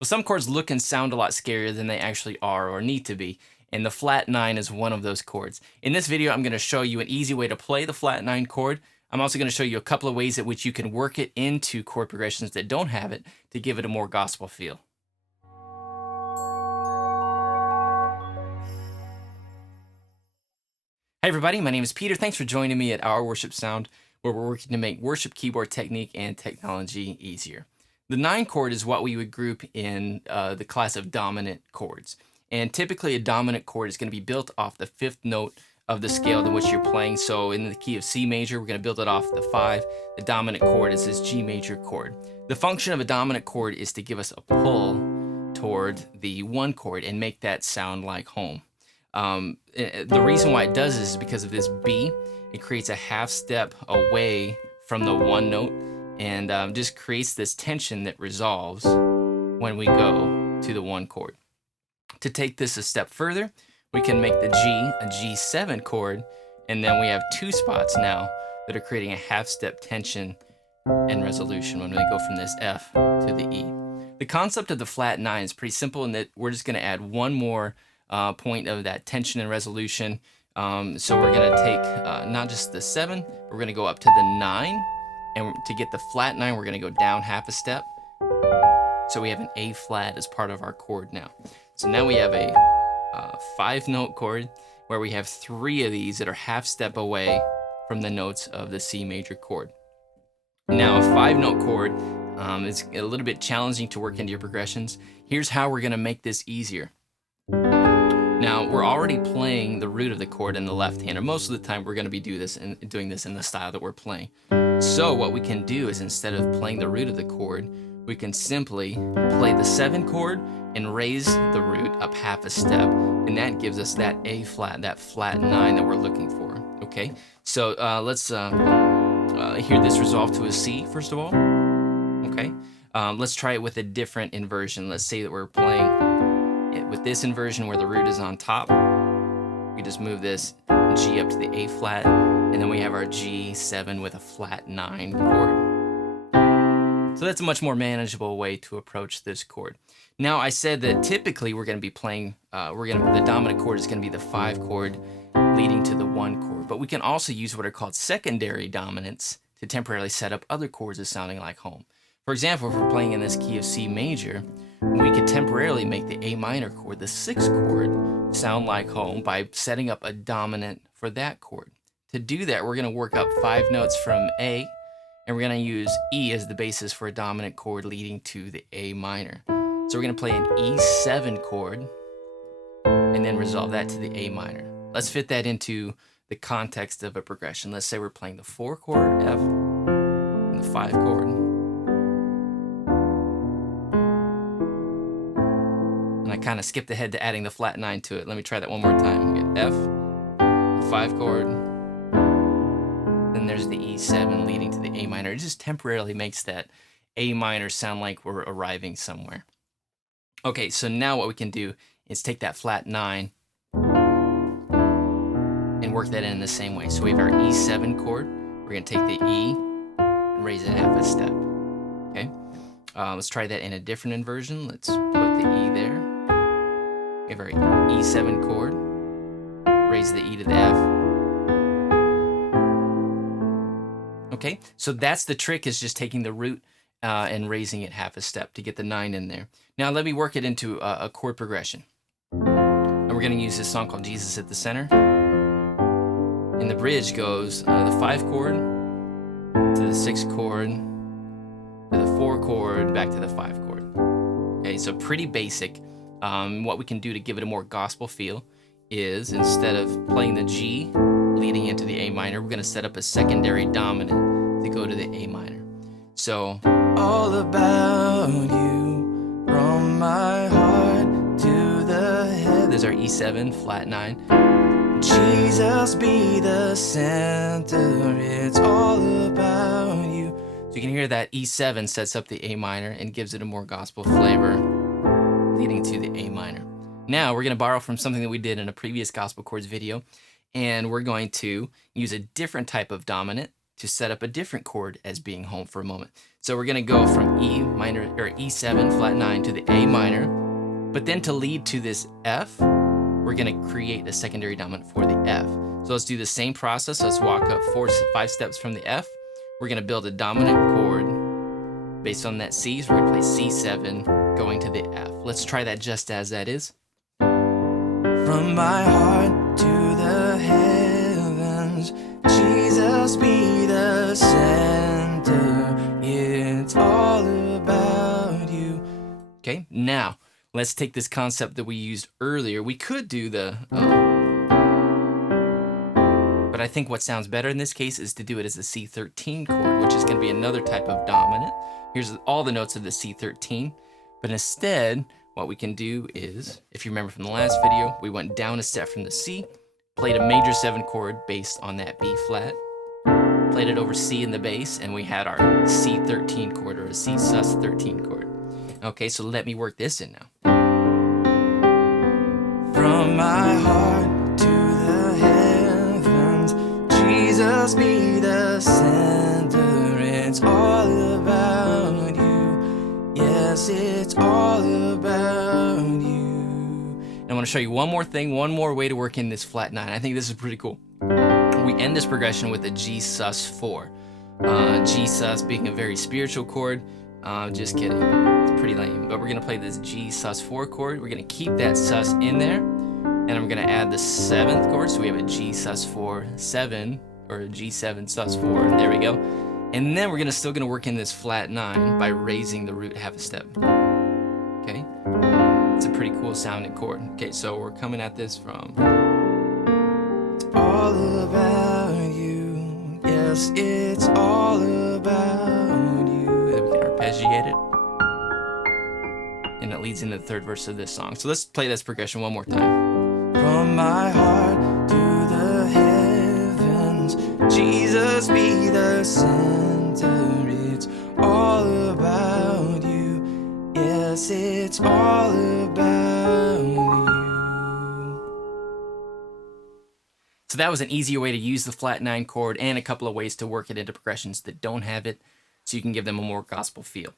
Well, some chords look and sound a lot scarier than they actually are or need to be, and the flat-9 is one of those chords. In this video, I'm going to show you an easy way to play the flat-9 chord. I'm also going to show you a couple of ways at which you can work it into chord progressions that don't have it to give it a more gospel feel. Hey everybody, my name is Peter. Thanks for joining me at OurWorshipSound, where we're working to make worship keyboard technique and technology easier. The 9 chord is what we would group in the class of dominant chords. And typically a dominant chord is going to be built off the 5th note of the scale in which you're playing. So in the key of C major, we're going to build it off the 5. The dominant chord is this G major chord. The function of a dominant chord is to give us a pull toward the 1 chord and make that sound like home. The reason why it does this is because of this B. It creates a half step away from the 1 note and just creates this tension that resolves when we go to the 1 chord. To take this a step further, we can make the G a G7 chord, and then we have 2 spots now that are creating a half step tension and resolution when we go from this F to the E. The concept of the flat 9 is pretty simple in that we're just going to add one more point of that tension and resolution. So we're going to take not just the 7, we're going to go up to the 9, and to get the flat 9 we're going to go down half a step. So we have an A flat as part of our chord now. So now we have a 5-note chord where we have 3 of these that are half step away from the notes of the C major chord. Now a 5-note chord is a little bit challenging to work into your progressions. Here's how we're going to make this easier. Now, we're already playing the root of the chord in the left hand, or most of the time we're going to be doing this in the style that we're playing. So what we can do is, instead of playing the root of the chord, we can simply play the 7 chord and raise the root up half a step, and that gives us that A flat, that flat 9 that we're looking for. Okay, so let's hear this resolve to a C first of all. Okay, let's try it with a different inversion. Let's say that we're playing with this inversion where the root is on top. We just move this G up to the A flat, and then we have our G7 with a flat 9 chord. So that's a much more manageable way to approach this chord. Now I said that typically we're going to be playing, the dominant chord is going to be the 5 chord leading to the 1 chord, but we can also use what are called secondary dominants to temporarily set up other chords as sounding like home. For example, if we're playing in this key of C major, we could temporarily make the A minor chord, the 6th chord, sound like home by setting up a dominant for that chord. To do that, we're going to work up 5 notes from A, and we're going to use E as the basis for a dominant chord leading to the A minor. So we're going to play an E7 chord, and then resolve that to the A minor. Let's fit that into the context of a progression. Let's say we're playing the 4 chord, F, and the 5 chord. And I kind of skipped ahead to adding the flat 9 to it. Let me try that one more time. We get F, the 5 chord, then there's the E7 leading to the A minor. It just temporarily makes that A minor sound like we're arriving somewhere. Okay, so now what we can do is take that flat 9 and work that in the same way. So we have our E7 chord. We're going to take the E and raise it half a step. Okay, let's try that in a different inversion. Let's put the E there. We have our E7 chord, raise the E to the F. Okay, so that's the trick, is just taking the root and raising it half a step to get the 9 in there. Now let me work it into a chord progression. And we're going to use this song called Jesus at the Center. And the bridge goes the 5 chord to the 6 chord to the 4 chord back to the 5 chord. Okay, so pretty basic. What we can do to give it a more gospel feel is, instead of playing the G leading into the A minor, we're going to set up a secondary dominant to go to the A minor. So, all about you, from my heart to the head. There's our E7, flat 9. Jesus be the center, it's all about you. So you can hear that E7 sets up the A minor and gives it a more gospel flavor, leading to the A minor. Now we're going to borrow from something that we did in a previous gospel chords video, and we're going to use a different type of dominant to set up a different chord as being home for a moment. So we're going to go from E minor or E7 flat 9 to the A minor, but then to lead to this F, we're going to create a secondary dominant for the F. So let's do the same process. Let's walk up 5 steps from the F. We're going to build a dominant chord based on that C. So we're going to play C7 going to the F. Let's try that just as that is. From my heart to the heavens, Jesus be the center. It's all about you. Okay, now let's take this concept that we used earlier. We could do the, but I think what sounds better in this case is to do it as a C13 chord, which is going to be another type of dominant. Here's all the notes of the C13, but instead, what we can do is, if you remember from the last video, we went down a step from the C, played a major 7 chord based on that B flat, played it over C in the bass, and we had our C13 chord, or a C sus 13 chord. Okay, so let me work this in now. From my heart to the heavens, Jesus be the center. It's all about you. Yes, it's all about you. And I want to show you one more thing, one more way to work in this flat 9. I think this is pretty cool. We end this progression with a G sus 4. G sus being a very spiritual chord. Just kidding, it's pretty lame. But we're gonna play this G sus 4 chord. We're gonna keep that sus in there, and I'm gonna add the 7th chord. So we have a G sus 4 7, or a G7 sus 4. There we go. And then we're still gonna work in this flat 9 by raising the root half a step. Okay, it's a pretty cool sounding chord. Okay, so we're coming at this from. It's all about you. Yes, it's all about you. Then we can arpeggiate it, and it leads into the 3rd verse of this song. So let's play this progression one more time. From my heart to the heavens, Jesus be the center. It's all about you. Yes, it's all about you. So that was an easier way to use the flat 9 chord, and a couple of ways to work it into progressions that don't have it, so you can give them a more gospel feel.